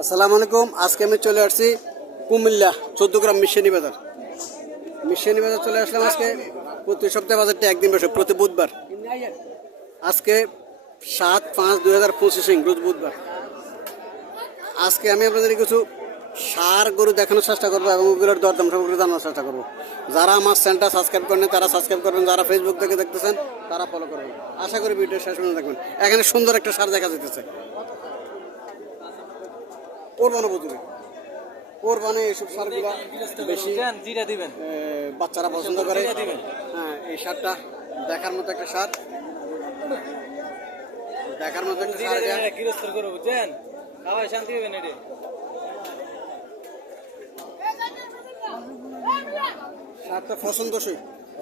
আসসালামু আলাইকুম। আজকে আমি চলে আসছি কুমিল্লা 14 গ্রাম মিশনি বাজার। মিশনি বাজার চলে আসলাম আজকে। প্রতি সপ্তাহে বাজারটা একদিন বসে, প্রতি বুধবার। আজকে 7/5/2025 রোজ বুধবার। আজকে আমি আপনাদের কিছু সার গরু দেখানোর চেষ্টা করবো এবং ওগুলোর দরদাম সম্পর্কে জানানোর চেষ্টা করবো। যারা আমার চ্যানেলটা সাবস্ক্রাইব করেন তারা সাবস্ক্রাইব করবেন, যারা ফেসবুক থেকে দেখতেছেন তারা ফলো করবেন। আশা করি ভিডিও শেষ পর্যন্ত দেখবেন। এখানে সুন্দর একটা সার দেখা যেতেছে, কোরবানি উপযোগী। কোরবানি এইসব সারগুলো বেশি বাচ্চারা পছন্দ করে। হ্যাঁ, এই সারটা দেখার মতো একটা সার, দেখার মতো একটা সার। সারটা পছন্দসই,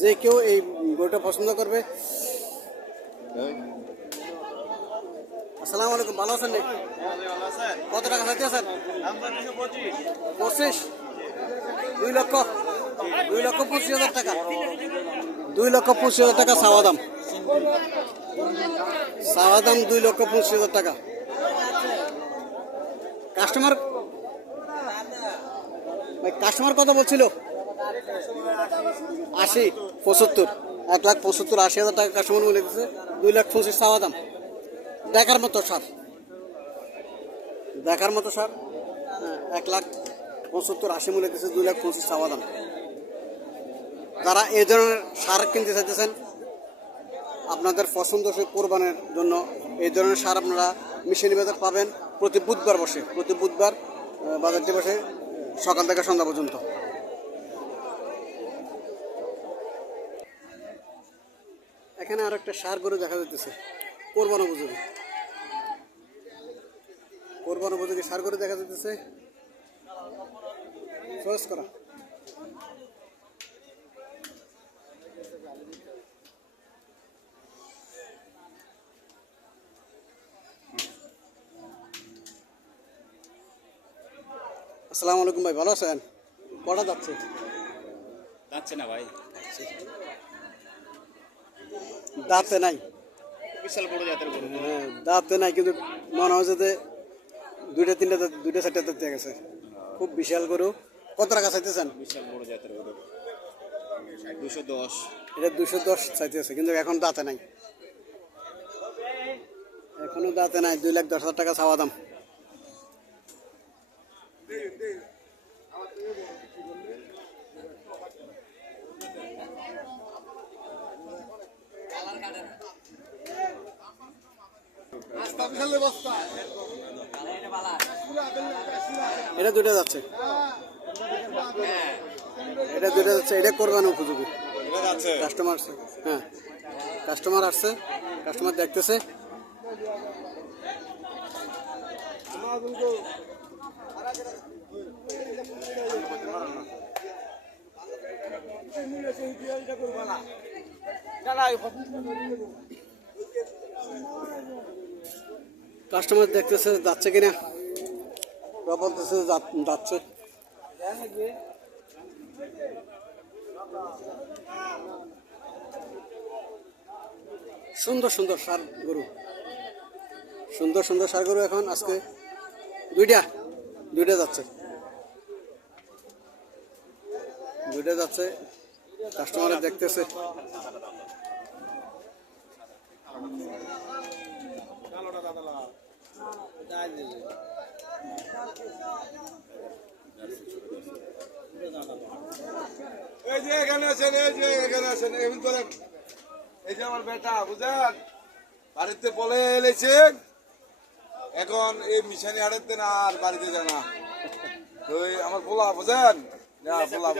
যে কেউ এই গরুটা পছন্দ করবে। আসসালামু আলাইকুম, ভালো আছেন? কত টাকা চাইতে আছেন? 25। 2,25,000 টাকা। 2,25,000 টাকা চাওয়া দাম। চাওয়া দাম 2,25,000 টাকা। কাস্টমার কত বলছিল? 80, 75, 1,75,000-80,000 টাকা কাস্টমার বলে দিচ্ছে। 2,25,000 চাওয়া দাম। দেখার মতো সার, দেখার মতো সার। 1,75,000-80 মূল্য দিচ্ছে, 2,25,000 চাওয়া দাম। যারা এই ধরনের সার কিনতে চাইতেছেন, আপনাদের পছন্দসই কোরবানের জন্য এই ধরনের সার আপনারা মিশনি বাজার পাবেন। প্রতি বুধবার বসে, প্রতি বুধবার বাজারটি বসে সকাল থেকে সন্ধ্যা পর্যন্ত। এখানে আর একটা সার গরু দেখা যাইতেছে, কোরবান উপযোগী। কোরবান উপযোগী সার গরু দেখা যাইতেছে, চয়েস করা। আসসালামু আলাইকুম ভাই, ভালো আছেন? কটা যাচ্ছে? যাচ্ছে না ভাই, দাঁতে নাই। বিশাল বড় জাতের গরু। হ্যাঁ, দাঁতে নাই, কিন্তু মনে হয় যে 2-3-4টা দাঁত দিয়ে গেছে। খুব বিশাল গরু। কত টাকা চাইতেছেন? বিশাল বড় জাতের গরু, 210। এটা 210 চাইতেছে, কিন্তু এখন দাঁতে নাই, এখনো দাঁতে নাই। 2,10,000 টাকা চাওয়া দাম। এটা দুটো যাচ্ছে, এটা দুটো যাচ্ছে। এটা কোরবানি উপযোগী। কাস্টমার আসছে, হ্যাঁ কাস্টমার আসছে, কাস্টমার দেখতেছে। কাস্টমার দেখতেছে যাচ্ছে কিনা, বলতেছে যাচ্ছে। সুন্দর সুন্দর সার গরু, সুন্দর সুন্দর সার গরু। এখন আজকে দুইটা যাচ্ছে, দুইটা যাচ্ছে। কাস্টমার দেখতেছে। এই যে এখানে আছেন, এই যে আমার বেটা বুঝেন, বাড়িতে বলে এলেছেন, এখন এই মিশানি হাড়েতে না আর বাড়িতে যায় না। ওই আমার পোলা বুঝেন, পোলা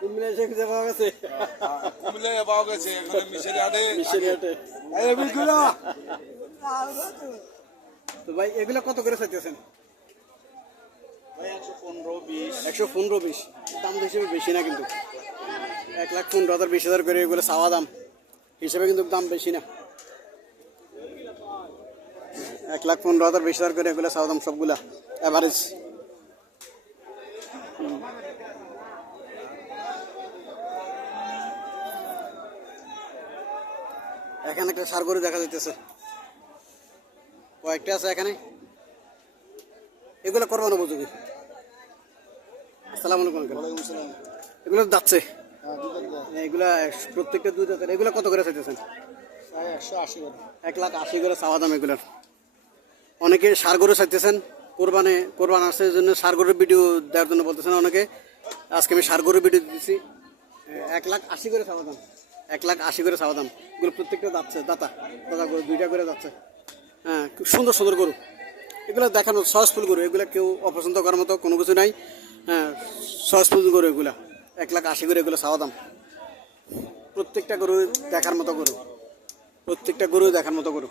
কুমিল্লা পাওয়া গেছে, এখন মিশানি হাটে। তো ভাই এগুলো কত করে চাইতেছেন? 115-20 দাম হিসেবে বেশি না, কিন্তু 1,15,000-20,000 করে এগুলো চাওয়া দাম হিসেবে কিন্তু দাম বেশি না। 1,15,000-20,000 করে এগুলো চাওয়া দাম সবগুলা অ্যাভারেজ। এখানে একটা সার গরু দেখা যাইতেছে, কয়েকটা আছে এখানে। এগুলো কোরবান উপযোগী। আসসালামু আলাইকুম আঙ্কেল। এগুলো যাচ্ছে, এগুলা প্রত্যেকটা দুধ আছে। এগুলো কত করে চাইতেছেন? 1,80,000 করে চাওয়া দাম এগুলোর। অনেকে সার গরু চাইতেছেন, কোরবান আসছে এই জন্য সার গরুর ভিডিও দেওয়ার জন্য বলতেছেন অনেকে। আজকে আমি সার গরুর ভিডিও দিচ্ছি। 1,80,000 করে চাওয়া দাম, 1,80,000 করে চাওয়া দাম। এগুলো প্রত্যেকটা যাচ্ছে, দাতা গরু 2টা করে যাচ্ছে। হ্যাঁ, খুব সুন্দর সুন্দর গরু। এগুলো দেখানো সহজফুল গরু, এগুলো কেউ অপছন্দ করার মতো কোনো কিছু নাই। হ্যাঁ, সহজফুল গরু এগুলা। 1,80,000 করে এগুলো চাওয়া দাম। প্রত্যেকটা গরু দেখার মতো গরু, প্রত্যেকটা গরু দেখার মতো গরু।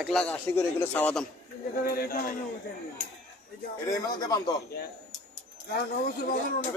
1,80,000 করে এগুলো চাওয়া দাম। এটা এমনিতে বান্ধ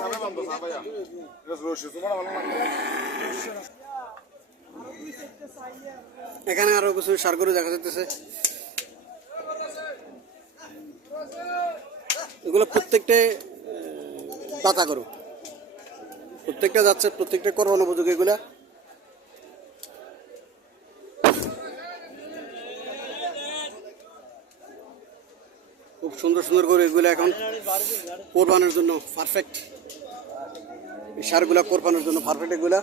সামনে বান্ধ ভাইয়া রসি তোমার ভালো লাগে। এখানে আরো কিছু সার গরু দেখা যাচ্ছে। এগুলো প্রত্যেকটা দাতা গরু, প্রত্যেকটা যাচ্ছে, প্রত্যেকটা কোরবান উপযোগী এগুলা। খুব সুন্দর সুন্দর গরু এগুলো, এখন কোরবানের জন্য পারফেক্ট। এই সারগুলা কোরবানের জন্য পারফেক্ট এগুলা।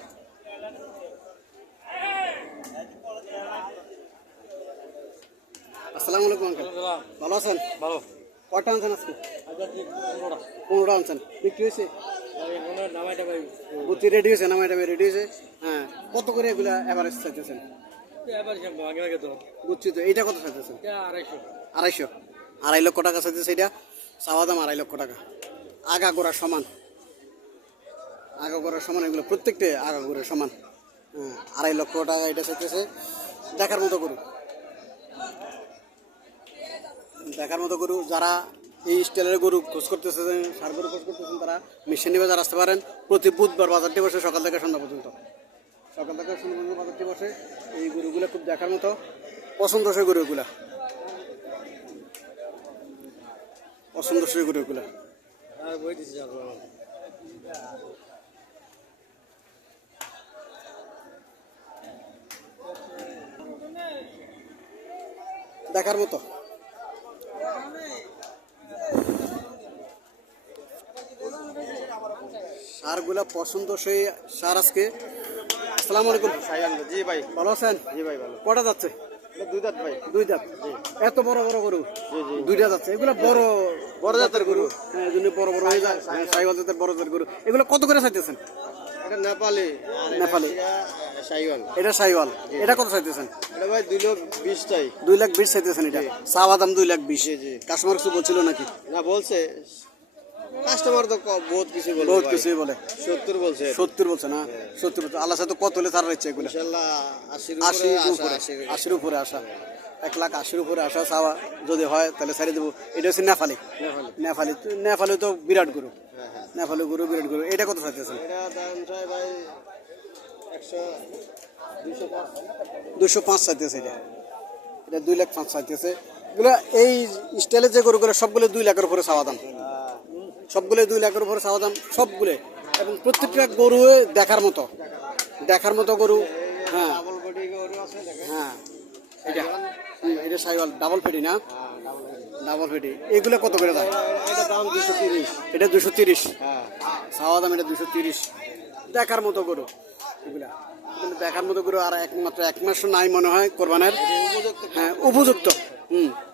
আসসালামু আলাইকুম আঙ্কেল, ভালো আছেন? ভালো। কয়টা আনছেন আজকে? 15টা আনছেন। বিক্রি হয়েছে? বুদ্ধি রেডি হয়েছে, নামাইটা রেডি হয়েছে। হ্যাঁ, কত করে এগুলা এভারেজ চাইতেছেন? বুঝছি তো। এইটা কত চাইতেছেন? 250। 2.5 লক্ষ টাকা চাইতেছে এটা। চাওয়া দাম 2.5 লক্ষ টাকা। আগা গোড়া সমান, আগা গোড়া সমান এগুলো, প্রত্যেকটা আগা গোড়া সমান। হ্যাঁ, 2.5 লক্ষ টাকা এটা চাইতেছে। দেখার মতো গরু, দেখার মতো গরু। যারা এই স্টাইলের গরু খোঁজ করতেছেন, সার গরু খোঁজ করতেছেন, তারা মিশনি বাজার আসতে পারেন। প্রতি বুধবার বাজারটি বসে সকাল থেকে সন্ধ্যা পর্যন্ত। সকাল থেকে সন্ধ্যা পর্যন্ত বাজারটি বসে। এই গরুগুলো খুব দেখার মতো, পছন্দসই গরু এগুলা, পছন্দসই গরু এগুলা। দেখার মতো। সারগুলা পছন্দসই সার আজকে। আসসালামু আলাইকুম। জি ভাই। ভালো আছেন? জি ভাই ভালো। কটা যাচ্ছে? 2 দাঁত ভাই। 2 দাঁত। এত বড় বড় গরু? 2টা যাচ্ছে। এগুলো বড় বড় জাতের গরু। হ্যাঁ, এই জন্য বড় বড় হয়ে যায়। সাইওয়াল জাতের বড় জাতের গরু। এগুলো কত করে চাইতেছেন? এটা নেপালি। নেপালি। সাইওয়াল। এটা সাইওয়াল। এটা কত চাইতেছেন? এটা ভাই 2,20,000 চাই। 2,20,000 চাইতেছেন এটা। চাওয়া দাম 2,20,000। জি। কাস্টমার কিছু বলছিল নাকি? না বলছে কাস্টমার তো বহুত কিছু বলে। বহুত কিছুই বলে। 70 বলছে। 70 বলছে না? 70 বলছে। আল্লাহ সাথে কত হলে ছাড় ইচ্ছে এগুলো? ইনশাআল্লাহ 80 উপরে 80 উপরে আসা। 1,80,000 উপরে আসা চাওয়া। যদি হয় তাহলে ছেড়ে দেবো। এটা হচ্ছে নেপালি। নেপালি তো বিরাট গরু। নেপালি গরু বিরাট গরু। এটা কত চাইতেছেন? এটা দাম চাই ভাই 205 চাইতেছে এটা। এটা 2,05,000 চাইতেছে। এগুলো এই স্টাইলের যে গরুগুলো সবগুলো 2 লাখের উপরে চাওয়া দাম। সবগুলো 2 লাখের উপরে চাওয়া দাম সবগুলো। এবং প্রত্যেকটা গরু দেখার মতো, দেখার মতো গরু। হ্যাঁ ডাবল বডি গরু আছে দেখেন। হ্যাঁ, এটা সাইওয়াল ডাবল ফেটি না? Double fatty. এগুলো কত করে যায়? এটা দাম 230। এটা 230। হ্যাঁ। চাওয়া দাম এটা 230। দেখার মতো গরু এগুলা, এগুলো দেখার মতো গরু। আর একমাত্র 1 মাস নাই মনে হয় কোরবানের। হ্যাঁ, উপযুক্ত।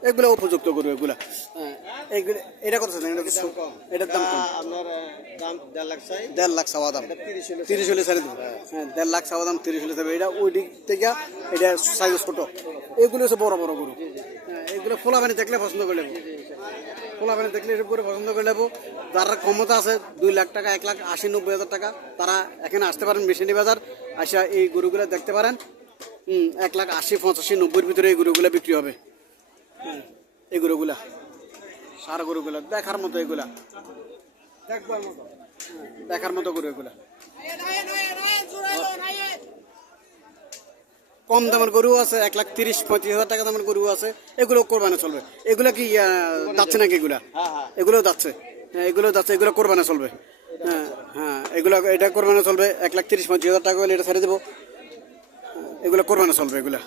এগুলো উপযুক্ত গরু এগুলা। হ্যাঁ, এইগুলো। এটা কত চাইছেন? এটার দাম কম। আপনার দাম 1.5 লাখ চাই। 1.5 লাখ চাওয়া দাম। 30 হলে ছেড়ে দেবো। হ্যাঁ, 1.5 লাখ চাওয়া দাম, 30 হলে দেবে। এটা ওই দিক থেকে এটা সাইজ ছোট। এগুলো হচ্ছে বড় বড় গরু। হ্যাঁ, এগুলো ফোলাবানি দেখলে পছন্দ করে নেবো। ফোলাবানি দেখলে এসব করে পছন্দ করে নেবো। যারা ক্ষমতা আছে 2 লাখ টাকা, 1,80,000-90,000 টাকা, তারা এখানে আসতে পারেন মিশনি বাজার। আসা এই গরুগুলো দেখতে পারেন। 1,80,000-85,000-90,000 ভিতরে এই গরুগুলো বিক্রি হবে। এই গরুগুলা, সার গরুগুলা দেখার মতো। এগুলা দেখবার মতো, দেখার মতো গরু এগুলা। কম দামের গরু আছে, 1,30,000-35,000 টাকা দামের গরু আছে। এগুলো কোরবানে চলবে। এগুলা কি যাচ্ছে নাকি? এগুলা এগুলো যাচ্ছে। হ্যাঁ, এগুলো যাচ্ছে। এগুলো কোরবানে চলবে। হ্যাঁ হ্যাঁ, এগুলো এটা কোরবানে চলবে। 1,30,000-35,000 টাকা হলে এটা ছেড়ে দেবো। এগুলো কোরবানে চলবে এগুলা।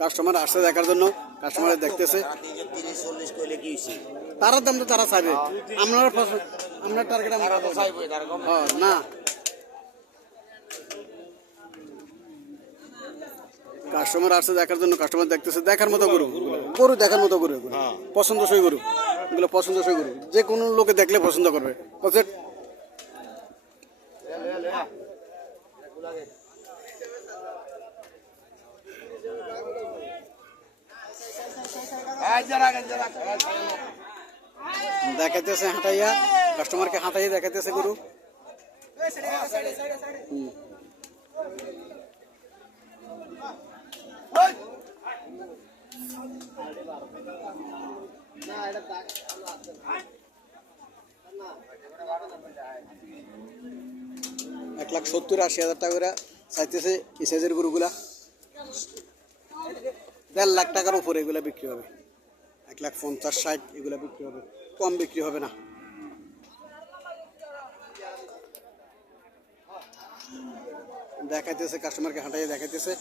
কাস্টমার আসছে দেখার জন্য, কাস্টমার দেখতেছে। 30-40 কইলে কি হইছে? তারার দাম তো তারা চাইবে, আপনার আপনার টার্গেট না। কাস্টমার আসছে দেখার জন্য, কাস্টমার দেখতেছে, দেখার মতো গরু, গরু দেখার মতো গরু, এগুলো পছন্দসই গরু, এগুলো পছন্দসই গরু, যে কোনো লোকে দেখলে পছন্দ করবে। দেখাইতেছে হাঁটাইয়া, কাস্টমারকে হাঁটাইয়া দেখাইতেছে গরু। এক লাখ 70-80 হাজার টাকা করে চাইতেছে এই সাইজের গরুগুলা। 1.5 লাখ টাকার উপরে এগুলা বিক্রি হবে। 1,50,60 এগুলা বিক্রি হবে, কম বিক্রি হবে না। দেখাইতেছে, কাস্টমারকে হাঁটাইয়া দেখাইতেছে।